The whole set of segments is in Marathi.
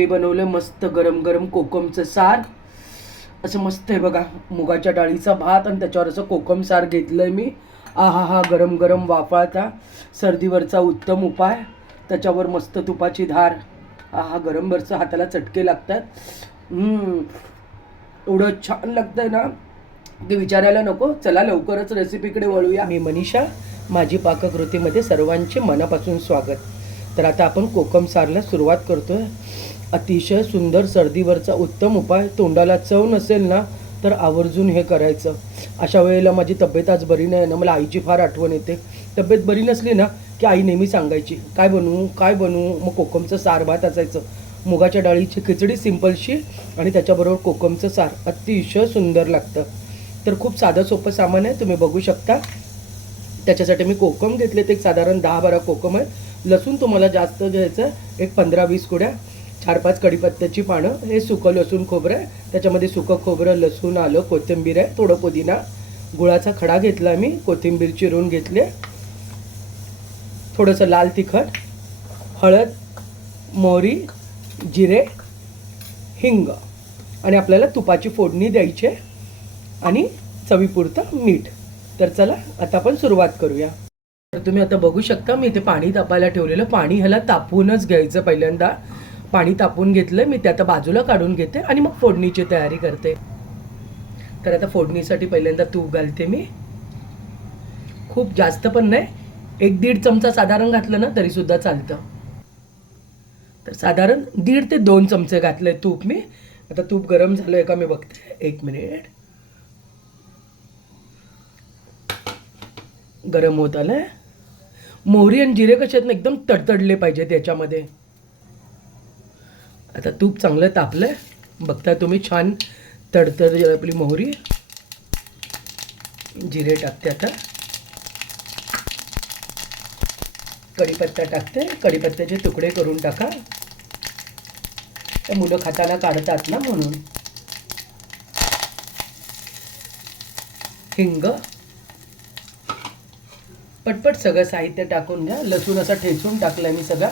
मी बनवलं मस्त गरम गरम कोकमचं सार. असं मस्त आहे बघा, मुगाच्या डाळीचा भात आणि त्याच्यावर असं कोकम सार घेतलं आहे मी. आहा हा, गरम गरम वाफाळता सर्दीवरचा उत्तम उपाय. त्याच्यावर मस्त तुपाची धार. आहा, गरमवरचं हाताला चटके लागतात. एवढं छान लागतंय ना ते विचारायला नको. चला लवकरच रेसिपीकडे वळूया. मी मनीषा, माझी पाककृतीमध्ये सर्वांचे मनापासून स्वागत. तर आता आपण कोकम सारला सुरुवात करतोय. अतिशय सुंदर सर्दीवरचा उत्तम उपाय. तोंडाला चव नसेल ना तर आवर्जून हे करायचं. अशा वेळेला माझी तब्येत आज बरी नाही ना, मला आईची फार आठवण येते. तब्येत बरी नसली ना की आई नेहमी सांगायची, काय बनवू काय बनवू. मग कोकमचं सार भात असायचं, मुगाच्या डाळीची खिचडी सिंपलशी आणि त्याच्याबरोबर कोकमचं सार. अतिशय सुंदर लागतं. तर खूप साधं सोपं सामान आहे, तुम्ही बघू शकता. त्याच्यासाठी मी कोकम घेतले, ते साधारण 10-12 कोकम आहे. लसूण तुम्हाला जास्त घ्यायचं, एक 15-20 कुड्या. 4-5 कढीपत्त्याची पानं. हे सुकं लसूण खोबरं आहे, त्याच्यामध्ये सुकं खोबरं, लसूण, आलं, कोथिंबीर आहे, थोडं पुदिना. गुळाचा खडा घेतला मी, कोथिंबीर चिरून घेतली, थोडंसं लाल तिखट, हळद, मोहरी, जिरे, हिंग आणि आपल्याला तुपाची फोडणी द्यायची आणि चवीपुरतं मीठ. तर चला आता आपण सुरुवात करूया. तर तुम्ही आता बघू शकता, मी इथे पाणी तापायला ठेवलेलं. पाणी ह्याला तापवूनच घ्यायचं. पहिल्यांदा पाणी तापवून घेतलं मी, ते आता बाजूला काढून घेते आणि मग फोडणीची तयारी करते. तर आता फोडणीसाठी पहिल्यांदा तूप घालते मी. खूप जास्त पण नाही, 1-1.5 चमचा साधारण घातलं ना तरीसुद्धा चालतं. तर साधारण 1.5 ते 2 चमचे घातले तूप मी. आता तूप गरम झालं आहे का मी बघते, 1 मिनिट. गरम होत आलंय. मोहरी आणि जिरे कसे आहेत ना, एकदम तडतडले पाहिजे त्याच्यामध्ये. आता तूप चांगलं तापलंय, बघता तुम्ही, छान तडतड आपली मोहरी. जिरे टाकते आता. कढीपत्ता टाकते, कढीपत्त्याचे तुकडे करून टाका, मुलं खाताना काढतात ना म्हणून. हिंग, पटपट सगळं साहित्य टाकून घ्या. लसूण असा ठेचून टाकलाय मी सगळा.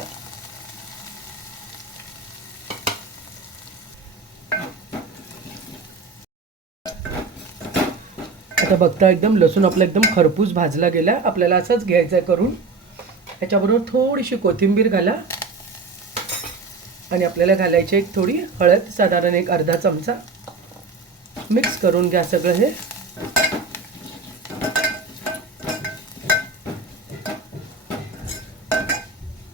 आता बघता एकदम लसूण आपला एकदम खरपूस भाजला गेला. आपल्याला असंच घ्यायचं आहे करून. त्याच्याबरोबर थोडीशी कोथिंबीर घाला आणि आपल्याला घालायची एक थोडी हळद, साधारण एक अर्धा चमचा. मिक्स करून घ्या सगळं हे.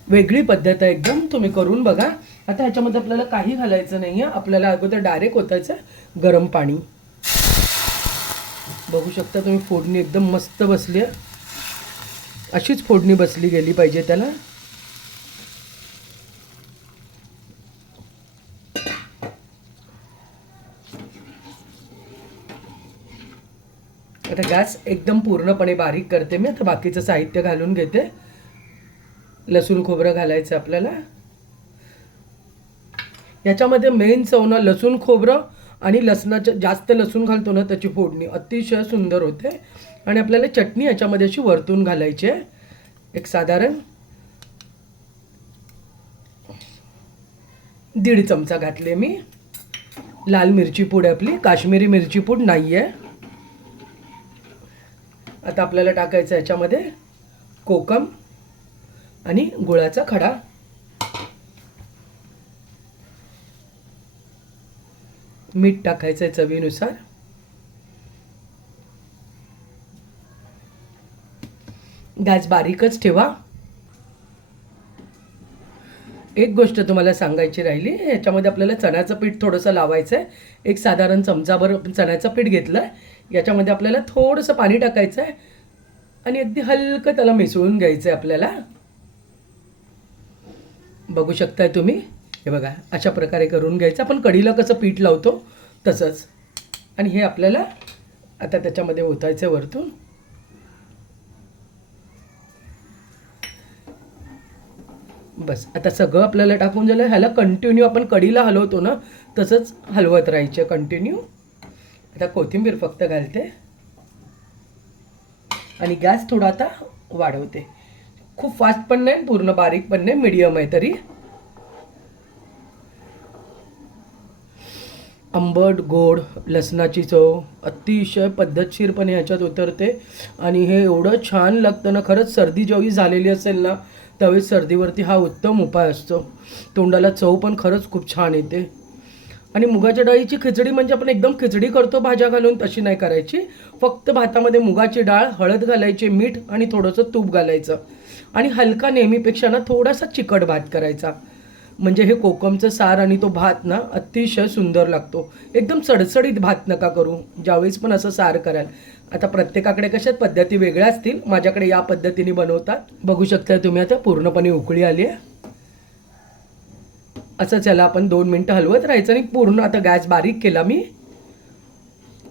वेगळी पद्धत आहे एकदम, तुम्ही करून बघा. आता ह्याच्यामध्ये आपल्याला काही घालायचं नाही आहे. आपल्याला अगोदर डायरेक्ट ओतायचं गरम पाणी. बघू शकता तुम्ही, फोडणी एकदम मस्त बसली आहे. अशीच फोडणी बसली गेली पाहिजे त्याला. आता गॅस एकदम पूर्णपणे बारीक करते मी. आता बाकीचं साहित्य घालून घेते. लसूण खोबरं घालायचं आपल्याला. याच्यामध्ये मेन चव ना लसूण खोबरं आणि लसणाचं, जास्त लसूण घालतो ना त्याची फोडणी अतिशय सुंदर होते. आणि आपल्याला चटणी याच्यामध्ये अशी वरतून घालायची आहे. एक साधारण 1.5 चमचा घातले मी. लाल मिरची पूड आपली, काश्मीरी मिरची पूड नाही आहे. आता आपल्याला टाकायचं याच्यामध्ये कोकम आणि गुळाचा खडा. मीठ टाकायचं आहे चवीनुसार. गॅस बारीकच ठेवा. एक गोष्ट तुम्हाला सांगायची राहिली, याच्यामध्ये आपल्याला चण्याचं पीठ थोडंसं लावायचं आहे. एक साधारण चमचाभर चण्याचं पीठ घेतलं आहे. याच्यामध्ये आपल्याला थोडंसं पाणी टाकायचं आहे आणि अगदी हलकं त्याला मिसळून घ्यायचं आहे आपल्याला. बघू शकताय तुम्ही, हे बघा अशा प्रकारे करून घ्यायचं. आपण कढीला कसं पीठ लावतो तसंच. आणि हे आपल्याला आता त्याच्यामध्ये ओतायचं वरतून. बस आता सगळं आपल्याला टाकून झालं. ह्याला कंटिन्यू आपण कढीला हलवतो ना तसंच हलवत राहायचं कंटिन्यू. आता कोथिंबीर फक्त घालते आणि गॅस थोडा आता वाढवते. खूप फास्ट पण नाही, पूर्ण बारीक पण नाही, मीडियम आहे तरी. आंबट गोड लसणाची चव अतिशय पद्धतशीरपणे ह्याच्यात उतरते आणि हे एवढं छान लागतं ना. खरंच सर्दी जेव्हा झालेली असेल ना त्यावेळेस सर्दीवरती हा उत्तम उपाय असतो. तोंडाला चव पण खरंच खूप छान येते. आणि मुगाच्या डाळीची खिचडी म्हणजे आपण एकदम खिचडी करतो भाज्या घालून तशी नाही करायची. फक्त भातामध्ये मुगाची डाळ, हळद घालायची, मीठ आणि थोडंसं तूप घालायचं आणि हलका नेहमीपेक्षा ना थोडासा चिकट भात करायचा. म्हणजे हे कोकमचं सार आणि तो भात ना अतिशय सुंदर लागतो. एकदम सडसडीत भात नका करू ज्यावेळेस पण असं सार कराल. आता प्रत्येकाकडे कशा पद्धती वेगळ्या असतील, माझ्याकडे या पद्धतीने बनवतात. बघू शकता तुम्ही आता पूर्णपणे उकळी आली आहे. असंच याला आपण 2 मिनटं हलवत राहायचं आणि पूर्ण आता गॅस बारीक केला मी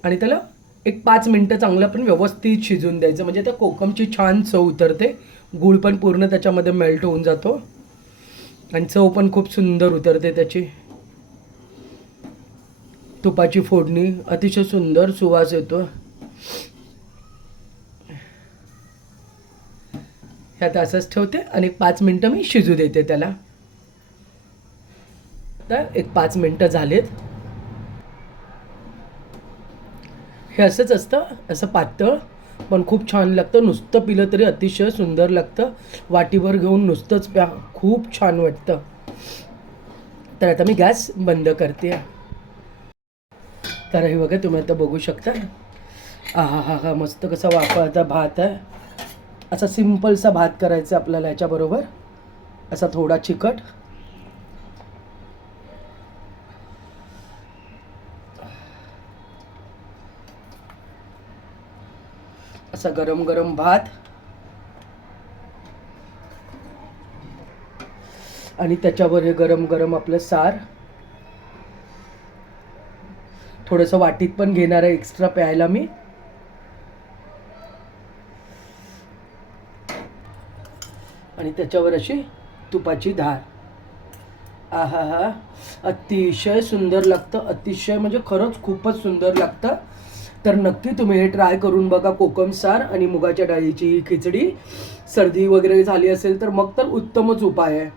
आणि त्याला एक 5 मिनटं चांगलं पण व्यवस्थित शिजून द्यायचं. म्हणजे त्या कोकमची छान चव उतरते, गूळ पण पूर्ण त्याच्यामध्ये मेल्ट होऊन जातो आणि चव पण खूप सुंदर उतरते त्याची. तुपाची फोडणी अतिशय सुंदर सुवास येतो. ह्यात असंच ठेवते आणि 5 मिनटं मी शिजू देते त्याला. तर एक 5 मिनटं झालेत. हे असंच असतं, असं पातळ पण खूप छान लागतं. नुसतं पिलं तरी अतिशय सुंदर लागतं. वाटीभर घेऊन नुसतंच प्या, खूप छान वाटतं. तर आता मी गॅस बंद करते. तर हे बघा तुम्ही आता बघू शकता. आहा हा हा मस्त कसा वाफाळता भात आहे. असा सिम्पलसा भात करायचा आपल्याला याच्याबरोबर, असा थोडा चिकट. असा गरम गरम भात आणि त्याच्यावर हे गरम गरम आपलं सार. थोडंसं वाटीत पण घेणार आहे एक्स्ट्रा प्यायला मी. आणि त्याच्यावर अशी तुपाची धार. आहा हा अतिशय सुंदर लागतं. अतिशय म्हणजे खरंच खूपच सुंदर लागतं. तर नक्की तुम्ही हे ट्राय करून बघा. कोकम सार आणि मुगाच्या डाळीची खिचडी. सर्दी वगैरे झाली असेल तर मग तर उत्तमच उपाय आहे.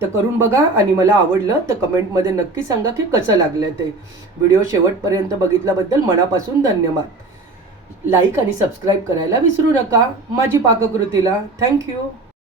तर करून बघा आणि मला आवडलं तर कमेंटमध्ये नक्की सांगा की कसं लागलं ते. व्हिडिओ शेवटपर्यंत बघितल्याबद्दल मनापासून धन्यवाद. लाईक आणि सबस्क्राईब करायला विसरू नका माझी पाककृतीला. थँक्यू.